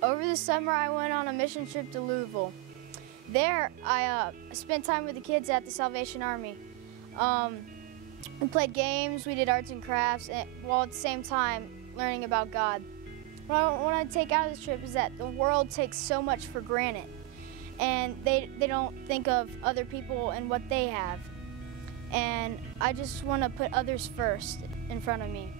Over the summer, I went on a mission trip to Louisville. There, I spent time with the kids at the Salvation Army. We played games, we did arts and crafts, while at the same time learning about God. What I want to take out of this trip is that the world takes so much for granted, and they don't think of other people and what they have. And I just want to put others first in front of me.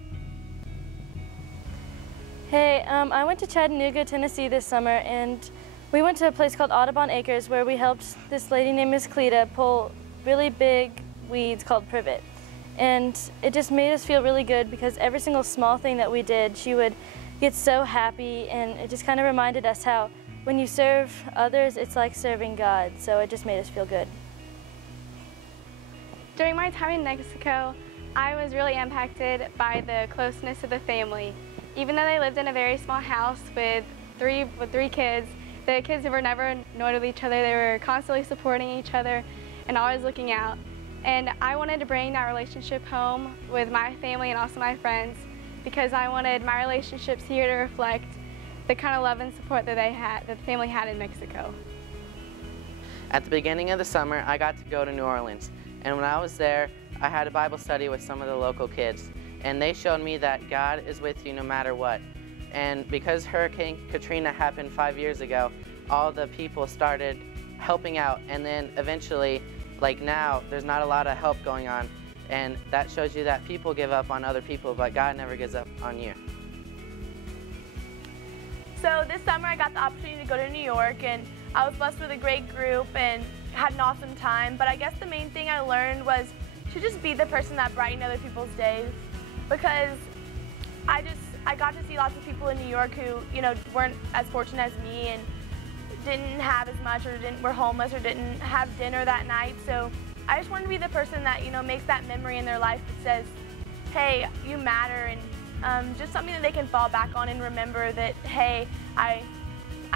Hey, I went to Chattanooga, Tennessee this summer, and we went to a place called Audubon Acres where we helped this lady named Miss Cleta pull really big weeds called privet. And it just made us feel really good because every single small thing that we did, she would get so happy, and it just kind of reminded us how when you serve others, it's like serving God. So it just made us feel good. During my time in Mexico, I was really impacted by the closeness of the family. Even though they lived in a very small house with three kids, the kids were never annoyed with each other. They were constantly supporting each other and always looking out. And I wanted to bring that relationship home with my family and also my friends because I wanted my relationships here to reflect the kind of love and support that the family had in Mexico. At the beginning of the summer, I got to go to New Orleans. And when I was there, I had a Bible study with some of the local kids. And they showed me that God is with you no matter what. And because Hurricane Katrina happened 5 years ago, all the people started helping out. And then eventually, like now, there's not a lot of help going on. And that shows you that people give up on other people, but God never gives up on you. So this summer I got the opportunity to go to New York, and I was blessed with a great group and had an awesome time. But I guess the main thing I learned was to just be the person that brightened other people's days, because I got to see lots of people in New York who, weren't as fortunate as me and didn't have as much, or were homeless, or didn't have dinner that night. So I just wanted to be the person that, makes that memory in their life that says, hey, you matter, and just something that they can fall back on and remember that, hey, I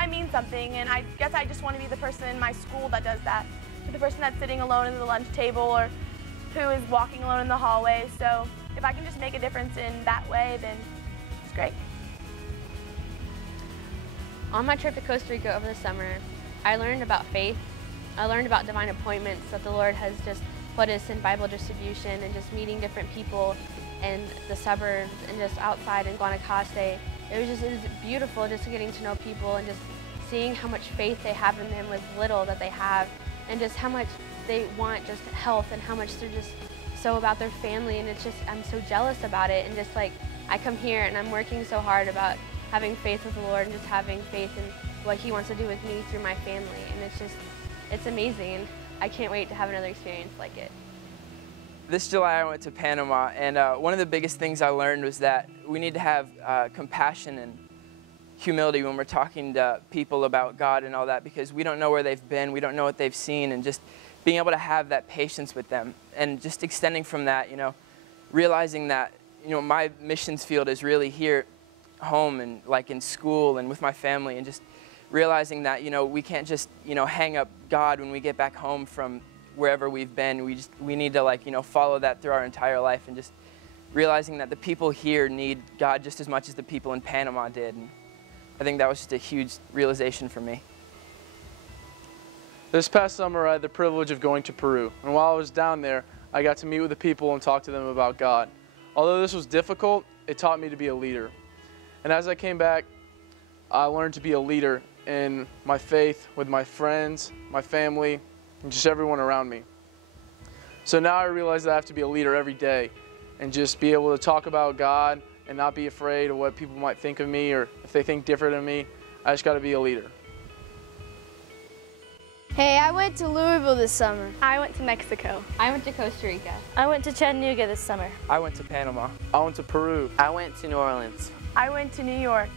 mean something. And I guess I just want to be the person in my school that does that, the person that's sitting alone at the lunch table or who is walking alone in the hallway. So if I can just make a difference in that way, then it's great. On my trip to Costa Rica over the summer, I learned about faith. I learned about divine appointments that the Lord has just put us in Bible distribution and just meeting different people in the suburbs and just outside in Guanacaste. It was beautiful just getting to know people and just seeing how much faith they have in them with little that they have, and just how much they want just health and how much they're just so about their family. And it's just, I'm so jealous about it. And just like, I come here and I'm working so hard about having faith with the Lord and just having faith in what He wants to do with me through my family. And it's just, it's amazing. And I can't wait to have another experience like it. This July I went to Panama, and one of the biggest things I learned was that we need to have compassion and humility when we're talking to people about God and all that, because we don't know where they've been, we don't know what they've seen, and just being able to have that patience with them, and just extending from that, realizing that, my missions field is really here, home, and like in school and with my family, and just realizing that, we can't just, hang up God when we get back home from wherever we've been. We need to follow that through our entire life, and just realizing that the people here need God just as much as the people in Panama did. And I think that was just a huge realization for me. This past summer I had the privilege of going to Peru, and while I was down there I got to meet with the people and talk to them about God. Although this was difficult, it taught me to be a leader. And as I came back, I learned to be a leader in my faith with my friends, my family, and just everyone around me. So now I realize that I have to be a leader every day and just be able to talk about God and not be afraid of what people might think of me, or if they think different of me. I just got to be a leader. Hey, I went to Louisville this summer. I went to Mexico. I went to Costa Rica. I went to Chattanooga this summer. I went to Panama. I went to Peru. I went to New Orleans. I went to New York.